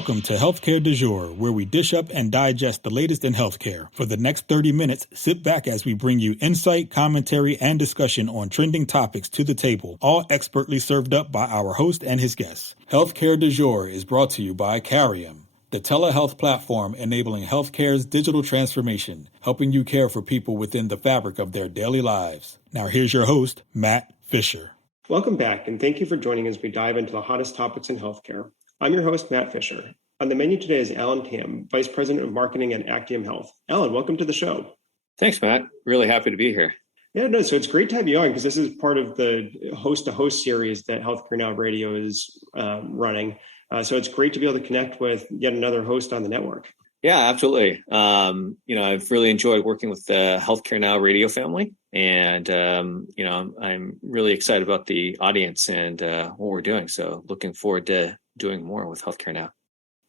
Welcome to Healthcare du Jour, where we dish up and digest the latest in healthcare. For the next 30 minutes, sit back as we bring you insight, commentary, and discussion on trending topics to the table, all expertly served up by our host and his guests. Healthcare du Jour is brought to you by Actium, the telehealth platform enabling healthcare's digital transformation, helping you care for people within the fabric of their daily lives. Now here's your host, Matt Fisher. Welcome back, and thank you for joining as we dive into the hottest topics in healthcare. I'm your host, Matt Fisher. On the menu today is Alan Tam, Vice President of Marketing at Actium Health. Alan, welcome to the show. Thanks, Matt. Really happy to be here. Yeah, no, so it's great to have you on because this is part of the host-to-host series that Healthcare Now Radio is running. So it's great to be able to connect with yet another host on the network. Yeah, absolutely. I've really enjoyed working with the Healthcare Now Radio family. And, I'm really excited about the audience and what we're doing. So looking forward to doing more with Healthcare Now.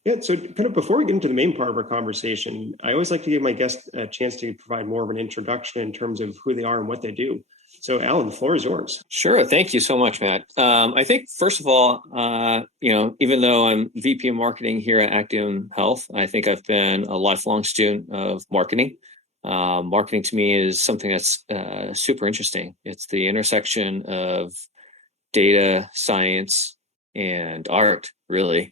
Yeah, so kind of before we get into the main part of our conversation, I always like to give my guests a chance to provide more of an introduction in terms of who they are and what they do. So Alan, the floor is yours. Sure. Thank you so much, Matt. I think, first of all, even though I'm VP of Marketing here at Actium Health, I think I've been a lifelong student of marketing. Marketing to me is something that's super interesting. It's the intersection of data, science, and art, really.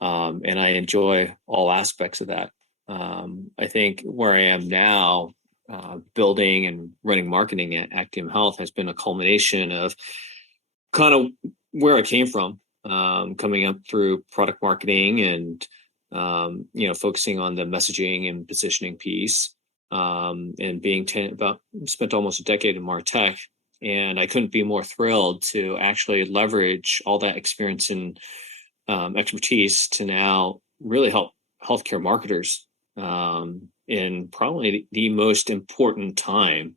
And I enjoy all aspects of that. I think where I am now, building and running marketing at Actium Health has been a culmination of kind of where I came from, coming up through product marketing and, focusing on the messaging and positioning piece, and being spent almost a decade in MarTech. And I couldn't be more thrilled to actually leverage all that experience and expertise to now really help healthcare marketers in probably the most important time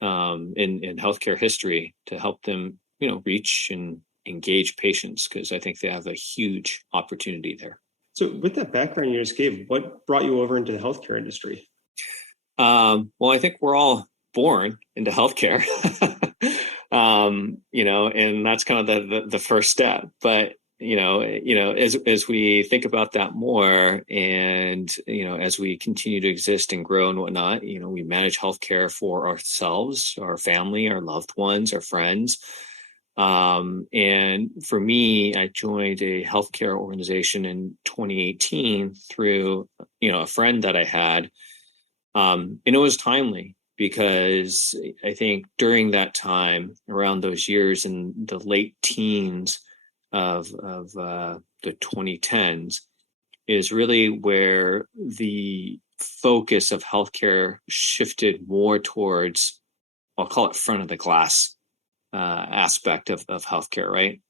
in healthcare history to help them, reach and engage patients, because I think they have a huge opportunity there. So with that background you just gave, what brought you over into the healthcare industry? Well, I think we're all born into healthcare, and that's kind of the first step. But as we think about that more, and as we continue to exist and grow and whatnot, we manage healthcare for ourselves, our family, our loved ones, our friends. And for me, I joined a healthcare organization in 2018 through a friend that I had. And it was timely because I think during that time, around those years in the late teens of the 2010s, is really where the focus of healthcare shifted more towards, I'll call it front of the glass aspect of healthcare, right?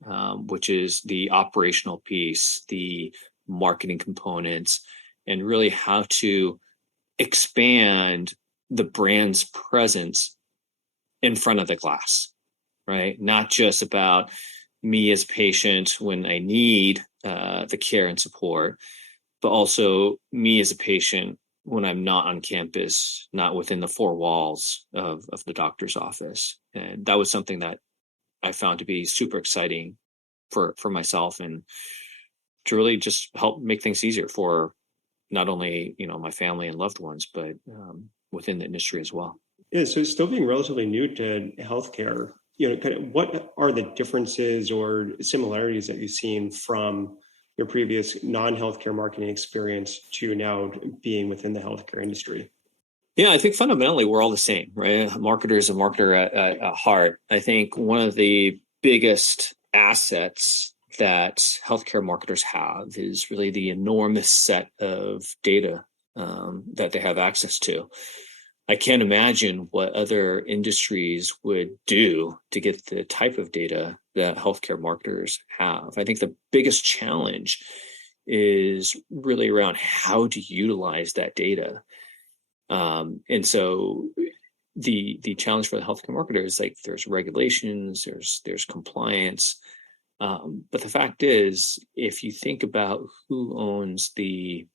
Which is the operational piece, the marketing components, and really how to expand the brand's presence in front of the glass, right? Not just about me as a patient when I need the care and support, but also me as a patient when I'm not on campus, not within the four walls of the doctor's office. And that was something that I found to be super exciting for myself, and to really just help make things easier for not only, my family and loved ones, but within the industry as well. Yeah, so still being relatively new to healthcare, kind of what are the differences or similarities that you've seen from your previous non-healthcare marketing experience to now being within the healthcare industry? Yeah, I think fundamentally we're all the same, right? A marketer is a marketer at heart. I think one of the biggest assets that healthcare marketers have is really the enormous set of data that they have access to. I can't imagine what other industries would do to get the type of data that healthcare marketers have. I think the biggest challenge is really around how to utilize that data. And so the challenge for the healthcare marketer is like there's regulations, there's compliance. But the fact is, if you think about who owns the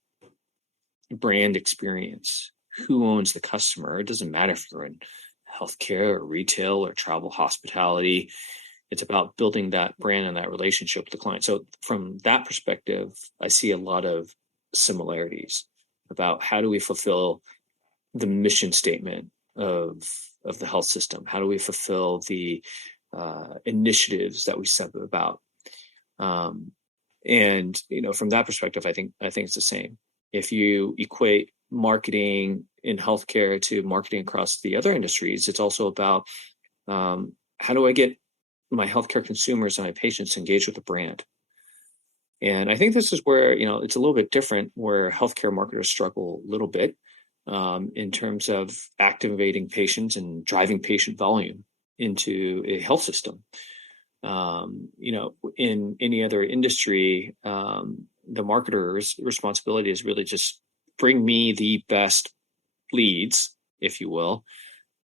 brand experience, who owns the customer, it doesn't matter if you're in healthcare or retail or travel hospitality, It's about building that brand and that relationship with the client. So from that perspective, I see a lot of similarities about how do we fulfill the mission statement of the health system? How do we fulfill the initiatives that we set about? And from that perspective, I think it's the same. If you equate marketing in healthcare to marketing across the other industries, it's also about how do I get my healthcare consumers and my patients engaged with the brand? And I think this is where it's a little bit different, where healthcare marketers struggle a little bit in terms of activating patients and driving patient volume into a health system. In any other industry, the marketer's responsibility is really just bring me the best leads, if you will,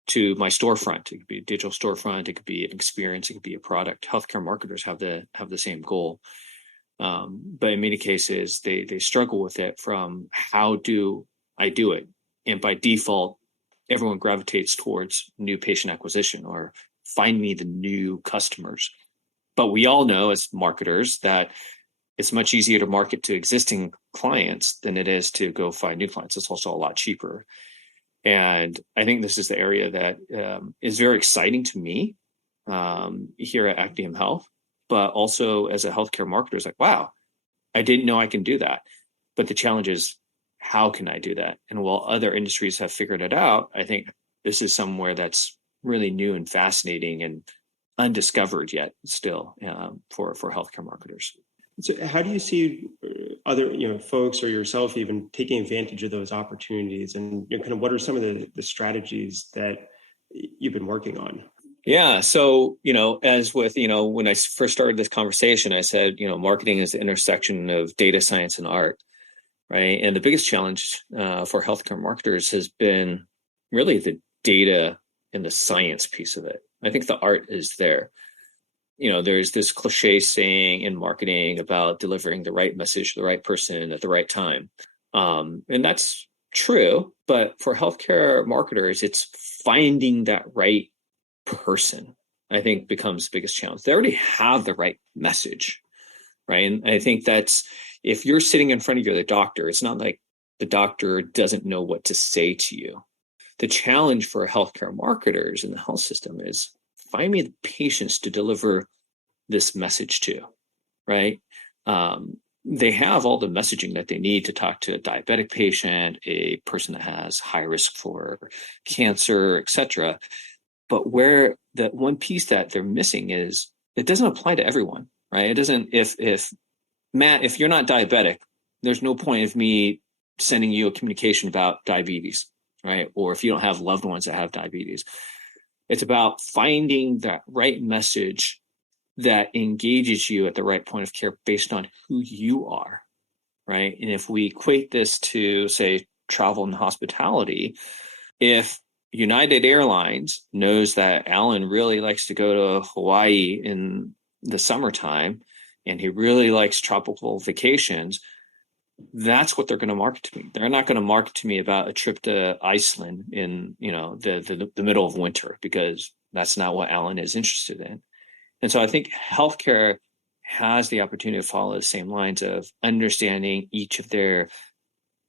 to my storefront. It could be a digital storefront, it could be an experience, it could be a product. Healthcare marketers have the same goal. But in many cases, they struggle with it from how do I do it? And by default, everyone gravitates towards new patient acquisition or find me the new customers. But we all know as marketers that it's much easier to market to existing clients than it is to go find new clients. It's also a lot cheaper. And I think this is the area that is very exciting to me here at Actium Health, but also as a healthcare marketer, it's like, wow, I didn't know I can do that. But the challenge is, how can I do that? And while other industries have figured it out, I think this is somewhere that's really new and fascinating and undiscovered yet still for healthcare marketers. So how do you see other folks or yourself even taking advantage of those opportunities, and kind of what are some of the strategies that you've been working on? Yeah. So, as with, when I first started this conversation, I said, marketing is the intersection of data science and art, right? And the biggest challenge for healthcare marketers has been really the data and the science piece of it. I think the art is there. There's this cliche saying in marketing about delivering the right message to the right person at the right time. And that's true. But for healthcare marketers, it's finding that right person, I think, becomes the biggest challenge. They already have the right message, right? And I think that's, if you're sitting in front of the doctor, it's not like the doctor doesn't know what to say to you. The challenge for healthcare marketers in the health system is find me the patients to deliver this message to, right? They have all the messaging that they need to talk to a diabetic patient, a person that has high risk for cancer, et cetera. But where that one piece that they're missing is it doesn't apply to everyone, right? It doesn't, if Matt, if you're not diabetic, there's no point of me sending you a communication about diabetes, right? Or if you don't have loved ones that have diabetes. It's about finding that right message that engages you at the right point of care based on who you are, right? And if we equate this to, say, travel and hospitality, if United Airlines knows that Alan really likes to go to Hawaii in the summertime and he really likes tropical vacations, that's what they're going to market to me. They're not going to market to me about a trip to Iceland in, the middle of winter, because that's not what Alan is interested in. And so I think healthcare has the opportunity to follow the same lines of understanding each of their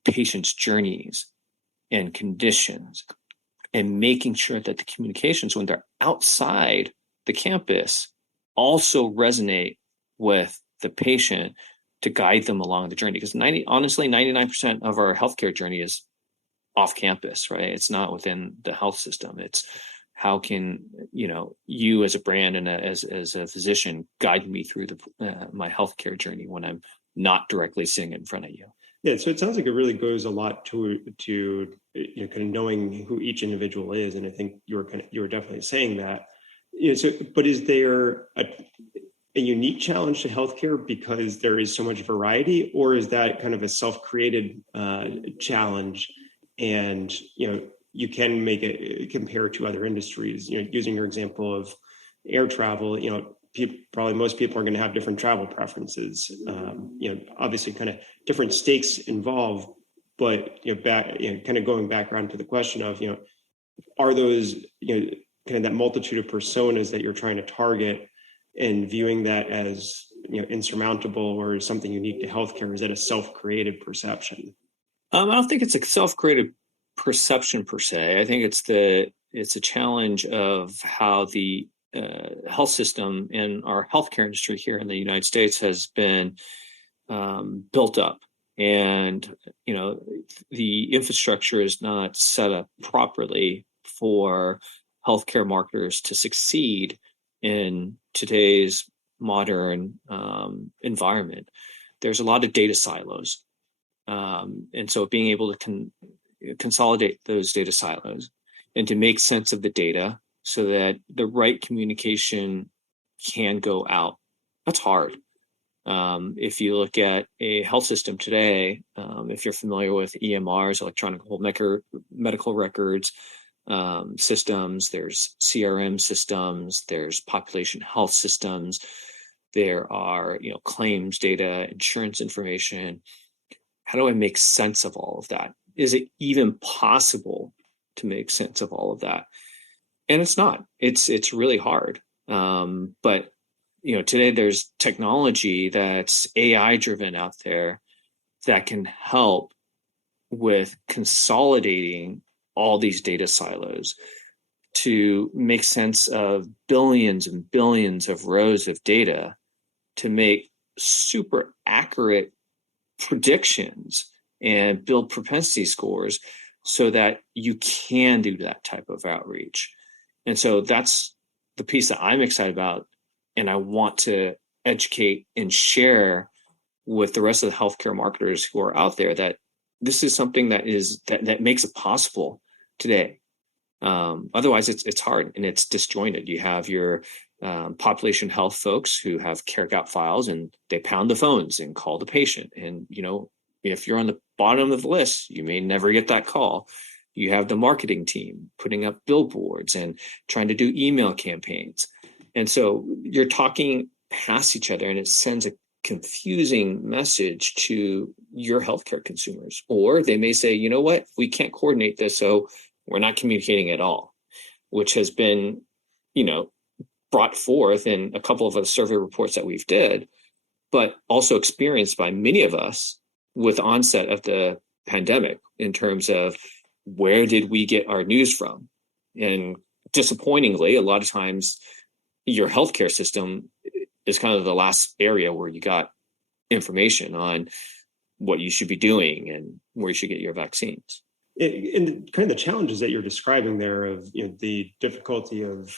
patients' journeys and conditions, and making sure that the communications when they're outside the campus also resonate with the patient to guide them along the journey. Because 99% of our healthcare journey is off campus, right? It's not within the health system. It's how can, you as a brand and as a physician guide me through my healthcare journey when I'm not directly sitting in front of you. Yeah, so it sounds like it really goes a lot to kind of knowing who each individual is, and I think you were definitely saying that. But is there a unique challenge to healthcare because there is so much variety, or is that kind of a self-created challenge, and you can make it compare to other industries? Using your example of air travel, probably most people are going to have different travel preferences. Obviously, kind of different stakes involved, but kind of going back around to the question of are those kind of that multitude of personas that you're trying to target and viewing that as insurmountable or something unique to healthcare? Is it a self-created perception? I don't think it's a self-created perception per se. I think it's a challenge of how the health system in our healthcare industry here in the United States has been built up, and the infrastructure is not set up properly for healthcare marketers to succeed in today's modern environment. There's a lot of data silos, and so being able to consolidate those data silos and to make sense of the data so that the right communication can go out, that's hard. If you look at a health system today, if you're familiar with EMRs, electronic medical records systems, there's CRM systems, there's population health systems, there are claims data, insurance information. How do I make sense of all of that? Is it even possible to make sense of all of that? And it's not. It's really hard. But today there's technology that's AI driven out there that can help with consolidating all these data silos to make sense of billions and billions of rows of data to make super accurate predictions and build propensity scores so that you can do that type of outreach. And so that's the piece that I'm excited about. And I want to educate and share with the rest of the healthcare marketers who are out there that this is something that makes it possible today. Otherwise, it's hard and it's disjointed. You have your population health folks who have care gap files and they pound the phones and call the patient. And, if you're on the bottom of the list, you may never get that call. You have the marketing team putting up billboards and trying to do email campaigns. And so you're talking past each other and it sends a confusing message to your healthcare consumers. Or they may say, you know what, we can't coordinate this, so we're not communicating at all, which has been, brought forth in a couple of the survey reports that we've did, but also experienced by many of us with the onset of the pandemic in terms of where did we get our news from? And disappointingly, a lot of times your healthcare system is kind of the last area where you got information on what you should be doing and where you should get your vaccines. And kind of the challenges that you're describing there of the difficulty of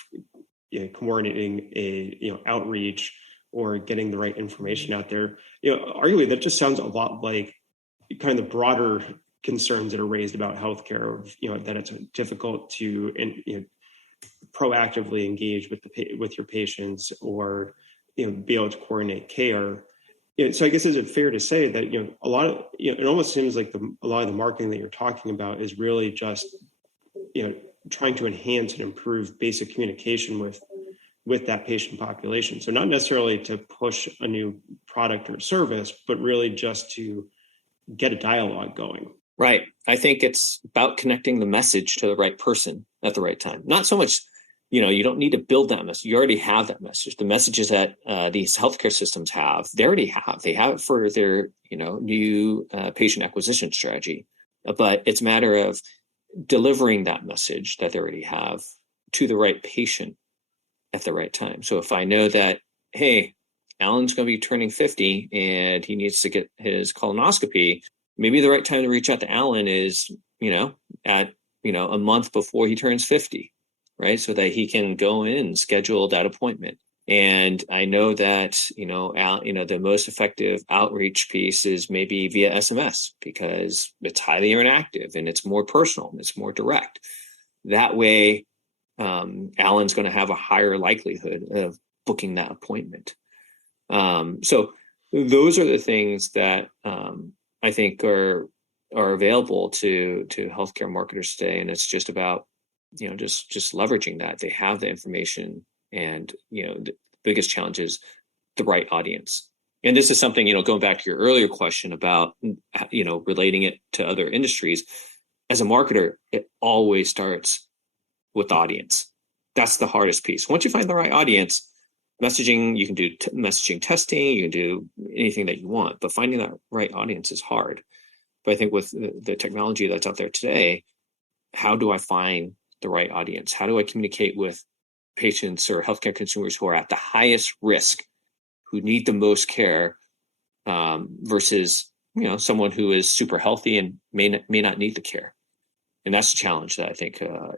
coordinating a outreach or getting the right information out there, arguably that just sounds a lot like kind of the broader concerns that are raised about healthcare, that it's difficult to proactively engage with your patients or be able to coordinate care. So I guess, is it fair to say that a lot of it almost seems like a lot of the marketing that you're talking about is really just trying to enhance and improve basic communication with that patient population. So not necessarily to push a new product or service, but really just to get a dialogue going. Right. I think it's about connecting the message to the right person at the right time. Not so much, you don't need to build that message. You already have that message. The messages that these healthcare systems have, they already have. They have it for their, new patient acquisition strategy. But it's a matter of delivering that message that they already have to the right patient at the right time. So if I know that, hey, Alan's going to be turning 50 and he needs to get his colonoscopy, maybe the right time to reach out to Alan is, at, a month before he turns 50, right? So that he can go in and schedule that appointment. And I know that, the most effective outreach piece is maybe via SMS because it's highly interactive and it's more personal and it's more direct. That way, Alan's going to have a higher likelihood of booking that appointment. So those are the things that I think are available to healthcare marketers today, and it's just about just leveraging that. They have the information, and the biggest challenge is the right audience. And this is something going back to your earlier question about relating it to other industries. As a marketer, it always starts with audience. That's the hardest piece. Once you find the right audience, messaging, you can do messaging testing, you can do anything that you want, but finding that right audience is hard. But I think with the technology that's out there today, how do I find the right audience? How do I communicate with patients or healthcare consumers who are at the highest risk, who need the most care, versus someone who is super healthy and may not need the care? And that's the challenge that I think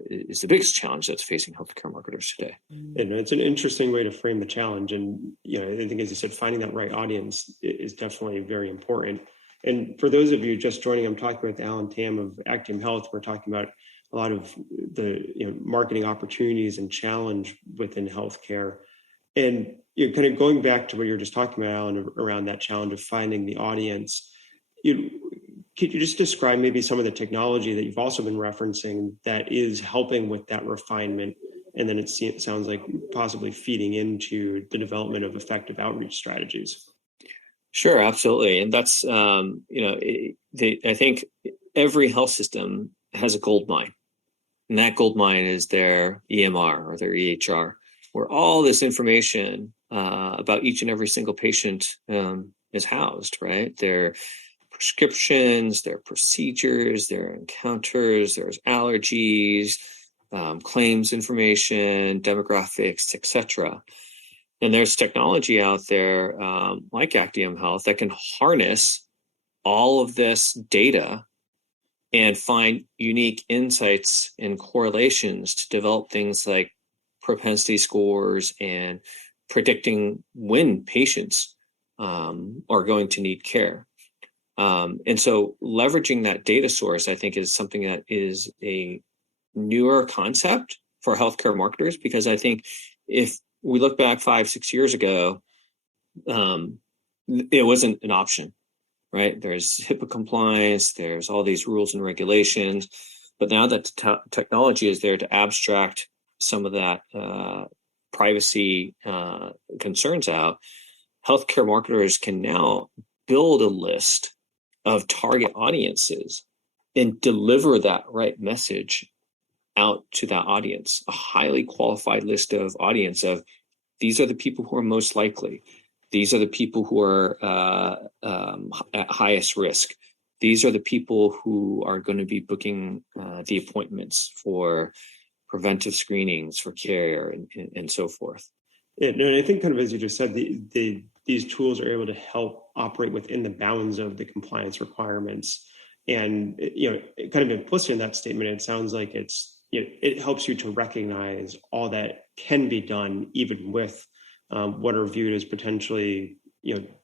is the biggest challenge that's facing healthcare marketers today. And it's an interesting way to frame the challenge. And I think, as you said, finding that right audience is definitely very important. And for those of you just joining, I'm talking with Alan Tam of Actium Health. We're talking about a lot of the marketing opportunities and challenge within healthcare. And kind of going back to what you were just talking about, Alan, around that challenge of finding the audience, could you just describe maybe some of the technology that you've also been referencing that is helping with that refinement? And then it sounds like possibly feeding into the development of effective outreach strategies. Sure, absolutely. And that's, I think every health system has a gold mine. And that gold mine is their EMR or their EHR, where all this information about each and every single patient is housed, right? Their prescriptions, their procedures, their encounters, there's allergies, claims information, demographics, etc. And there's technology out there like Actium Health that can harness all of this data and find unique insights and correlations to develop things like propensity scores and predicting when patients are going to need care. And so leveraging that data source, I think, is something that is a newer concept for healthcare marketers, because I think if we look back 5-6 years ago, it wasn't an option, right? There's HIPAA compliance, there's all these rules and regulations, but now that technology is there to abstract some of that privacy concerns out, healthcare marketers can now build a list of target audiences and deliver that right message out to that audience, a highly qualified list of audience of these are the people who are most likely. These are the people who are at highest risk. These are the people who are going to be booking the appointments for preventive screenings, for care, and so forth. Yeah, no, and I think kind of as you just said, these tools are able to help operate within the bounds of the compliance requirements. And kind of implicit in that statement, it sounds like it helps you to recognize all that can be done, even with what are viewed as potentially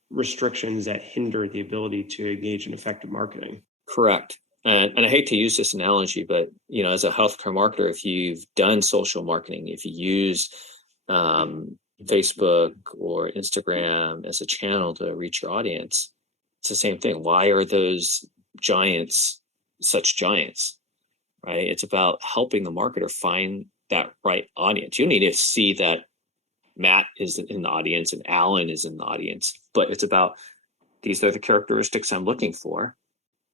restrictions that hinder the ability to engage in effective marketing. Correct. And I hate to use this analogy, but as a healthcare marketer, if you've done social marketing, if you use Facebook or Instagram as a channel to reach your audience, it's the same thing. Why are those giants such giants, right? It's about helping the marketer find that right audience. You don't need to see that Matt is in the audience and Alan is in the audience, but it's about these are the characteristics I'm looking for,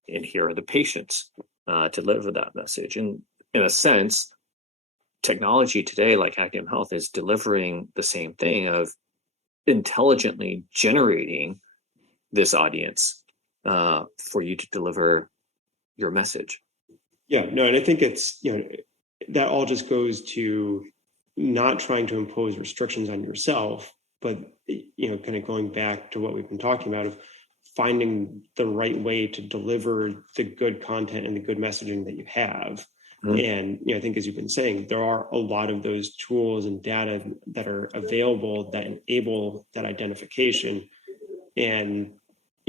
and here are the patients to deliver that message. And in a sense, technology today, like Actium Health, is delivering the same thing of intelligently generating this audience for you to deliver your message. Yeah, no, and I think it's, that all just goes to not trying to impose restrictions on yourself, but, kind of going back to what we've been talking about of finding the right way to deliver the good content and the good messaging that you have. Mm-hmm. And, I think, as you've been saying, there are a lot of those tools and data that are available that enable that identification. And,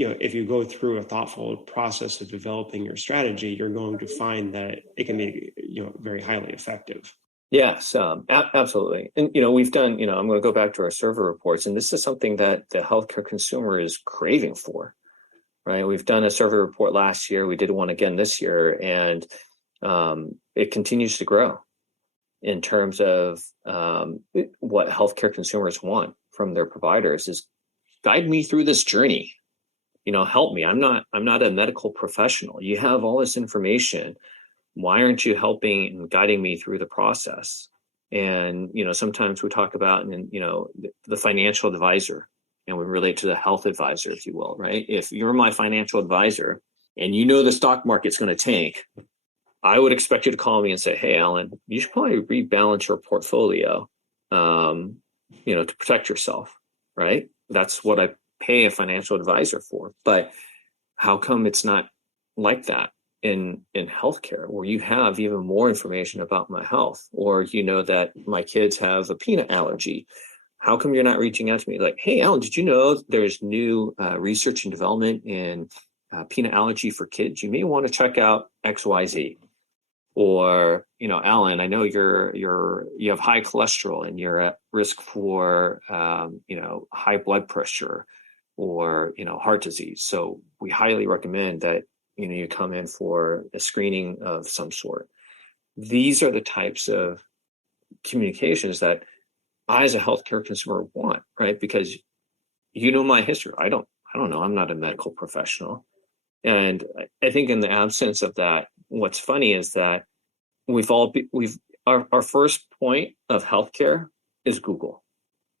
if you go through a thoughtful process of developing your strategy, you're going to find that it can be, very highly effective. Yes, absolutely. And, we've done, I'm going to go back to our survey reports, and this is something that the healthcare consumer is craving for, right? We've done a survey report last year. We did one again this year, and it continues to grow in terms of what healthcare consumers want from their providers is guide me through this journey. Help me. I'm not a medical professional. You have all this information. Why aren't you helping and guiding me through the process? And, sometimes we talk about, the financial advisor, and we relate to the health advisor, if you will, right? If you're my financial advisor and the stock market's going to tank, I would expect you to call me and say, hey, Alan, you should probably rebalance your portfolio, to protect yourself, right? That's what I pay a financial advisor for. But how come it's not like that in healthcare, where you have even more information about my health, or that my kids have a peanut allergy? How come you're not reaching out to me like, hey, Alan, did you know there's new research and development in peanut allergy for kids? You may want to check out XYZ. Or, Alan, I know you have high cholesterol and you're at risk for, high blood pressure or, heart disease. So we highly recommend that, you come in for a screening of some sort. These are the types of communications that I, as a healthcare consumer, want, right? Because my history. I don't know. I'm not a medical professional. And I think in the absence of that, what's funny is that our first point of healthcare is Google.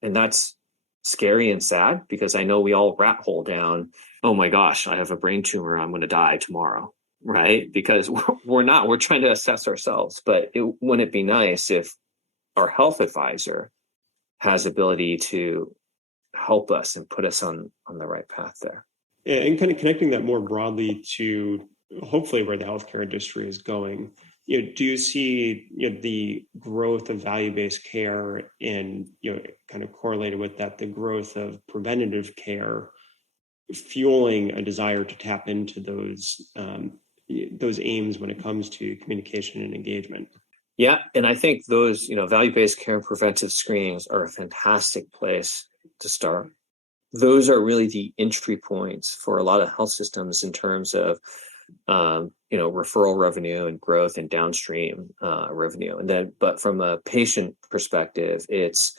And that's scary and sad, because I know we all rat hole down, oh my gosh, I have a brain tumor, I'm going to die tomorrow, right? Because we're trying to assess ourselves. But wouldn't it be nice if our health advisor has ability to help us and put us on the right path there? Yeah, and kind of connecting that more broadly to hopefully where the healthcare industry is going. Do you see the growth of value-based care and kind of correlated with that, the growth of preventative care, fueling a desire to tap into those aims when it comes to communication and engagement? Yeah, and I think those value-based care and preventive screenings are a fantastic place to start. Those are really the entry points for a lot of health systems in terms of referral revenue and growth and downstream revenue. And then, but from a patient perspective, it's,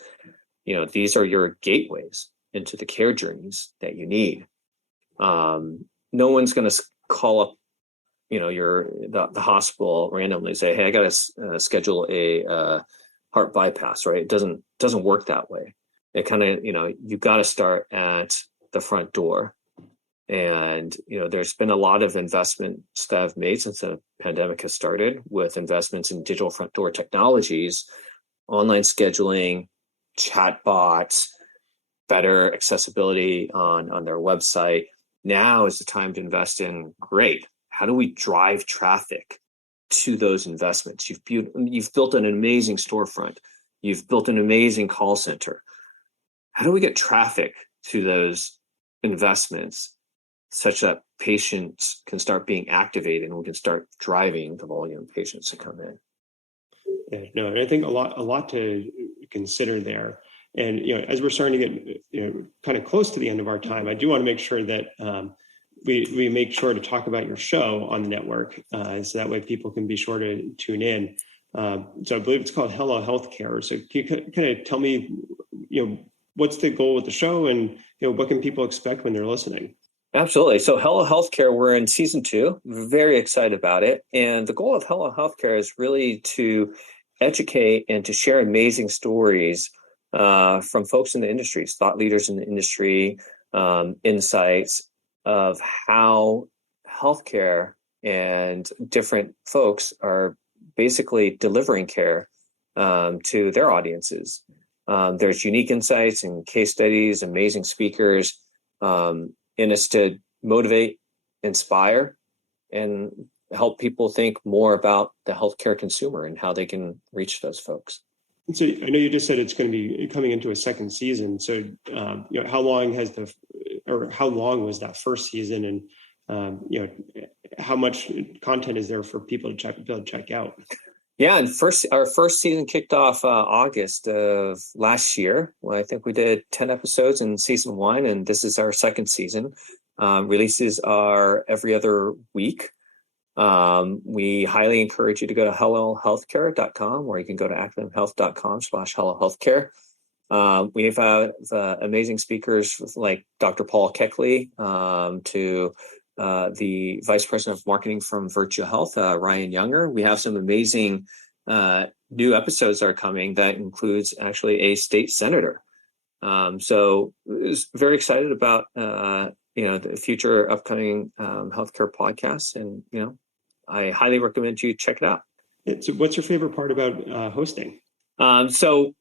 these are your gateways into the care journeys that you need. No one's going to call up, the hospital randomly, say, hey, I got to schedule a heart bypass, right? It doesn't work that way. It kind of, you've got to start at the front door. And, there's been a lot of investments that have made since the pandemic has started, with investments in digital front door technologies, online scheduling, chatbots, better accessibility on their website. Now is the time to invest in, great, how do we drive traffic to those investments? You've built an amazing storefront. You've built an amazing call center. How do we get traffic to those investments such that patients can start being activated and we can start driving the volume of patients to come in? Yeah, no, and I think a lot to consider there. And as we're starting to get kind of close to the end of our time, I do want to make sure that we make sure to talk about your show on the network, so that way people can be sure to tune in. So I believe it's called Hello Healthcare. So can you kind of tell me, what's the goal with the show, and what can people expect when they're listening? Absolutely. So Hello Healthcare, we're in season 2. We're very excited about it. And the goal of Hello Healthcare is really to educate and to share amazing stories from folks in the industry, thought leaders in the industry, insights of how healthcare and different folks are basically delivering care to their audiences. There's unique insights and case studies, amazing speakers, and it's to motivate, inspire, and help people think more about the healthcare consumer and how they can reach those folks. And so I know you just said it's going to be coming into a second season. So how long was that first season, and how much content is there for people to be able to check out? Yeah, and our first season kicked off August of last year. Well, I think we did 10 episodes in season 1, and this is our second season. Releases are every other week. We highly encourage you to go to hellohealthcare.com, or you can go to actiumhealth.com/hellohealthcare. We have amazing speakers like Dr. Paul Keckley, to the Vice President of Marketing from Virtue Health, Ryan Younger. We have some amazing new episodes are coming that includes actually a state senator. So I was very excited about the future upcoming healthcare podcasts, and I highly recommend you check it out. So what's your favorite part about hosting? So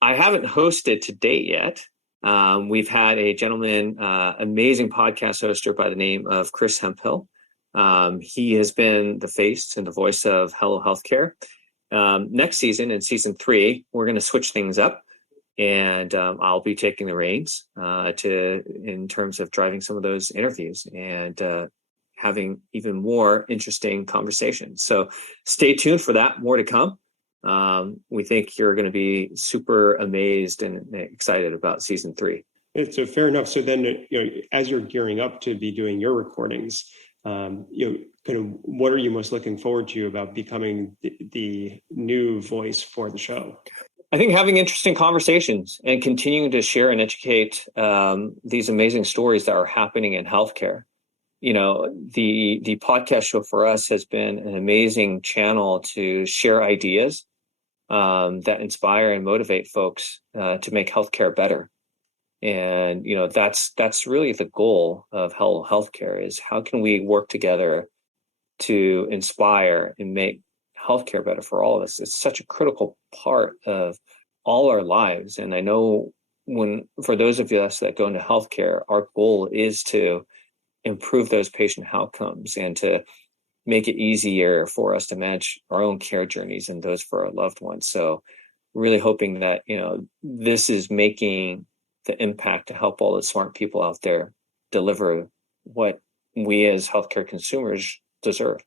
I haven't hosted to date yet. We've had a gentleman, amazing podcast hoster by the name of Chris Hemphill. He has been the face and the voice of Hello Healthcare. Next season, in season 3, we're going to switch things up, and I'll be taking the reins in terms of driving some of those interviews and having even more interesting conversations. So stay tuned for that. More to come. We think you're going to be super amazed and excited about season 3. So fair enough. So then, as you're gearing up to be doing your recordings, kind of what are you most looking forward to about becoming the new voice for the show? I think having interesting conversations and continuing to share and educate these amazing stories that are happening in healthcare. The podcast show for us has been an amazing channel to share ideas that inspire and motivate folks to make healthcare better. And, that's really the goal of Hello Healthcare, is how can we work together to inspire and make healthcare better for all of us. It's such a critical part of all our lives. And I know for those of us that go into healthcare, our goal is to improve those patient outcomes and to make it easier for us to manage our own care journeys and those for our loved ones. So really hoping that, this is making the impact to help all the smart people out there deliver what we as healthcare consumers deserve.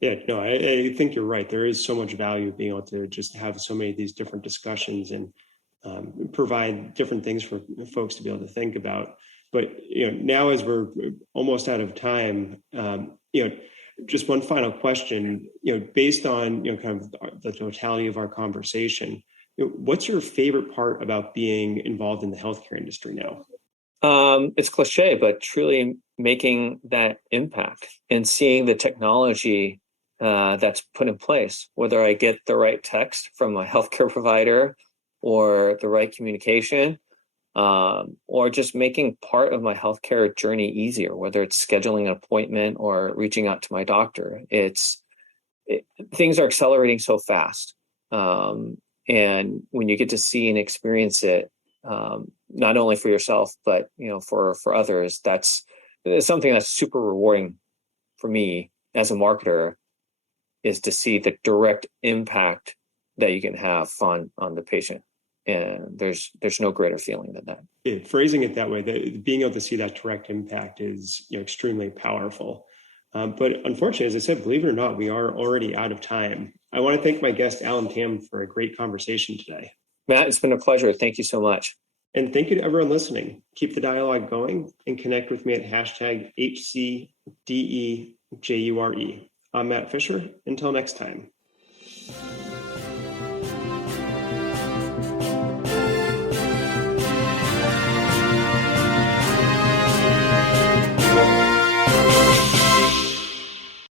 Yeah, no, I think you're right. There is so much value being able to just have so many of these different discussions and provide different things for folks to be able to think about. But now, as we're almost out of time, just one final question. Based on kind of the totality of our conversation, what's your favorite part about being involved in the healthcare industry now? It's cliche, but truly making that impact and seeing the technology that's put in place, whether I get the right text from my healthcare provider or the right communication, or just making part of my healthcare journey easier, whether it's scheduling an appointment or reaching out to my doctor. Things are accelerating so fast. And when you get to see and experience it, not only for yourself, but for others, that's something that's super rewarding for me as a marketer, is to see the direct impact that you can have on the patient. And there's no greater feeling than that. Yeah, phrasing it that way, being able to see that direct impact is extremely powerful. But unfortunately, as I said, believe it or not, we are already out of time. I want to thank my guest, Alan Tam, for a great conversation today. Matt, it's been a pleasure. Thank you so much. And thank you to everyone listening. Keep the dialogue going and connect with me at #HCDEJURE. I'm Matt Fisher. Until next time.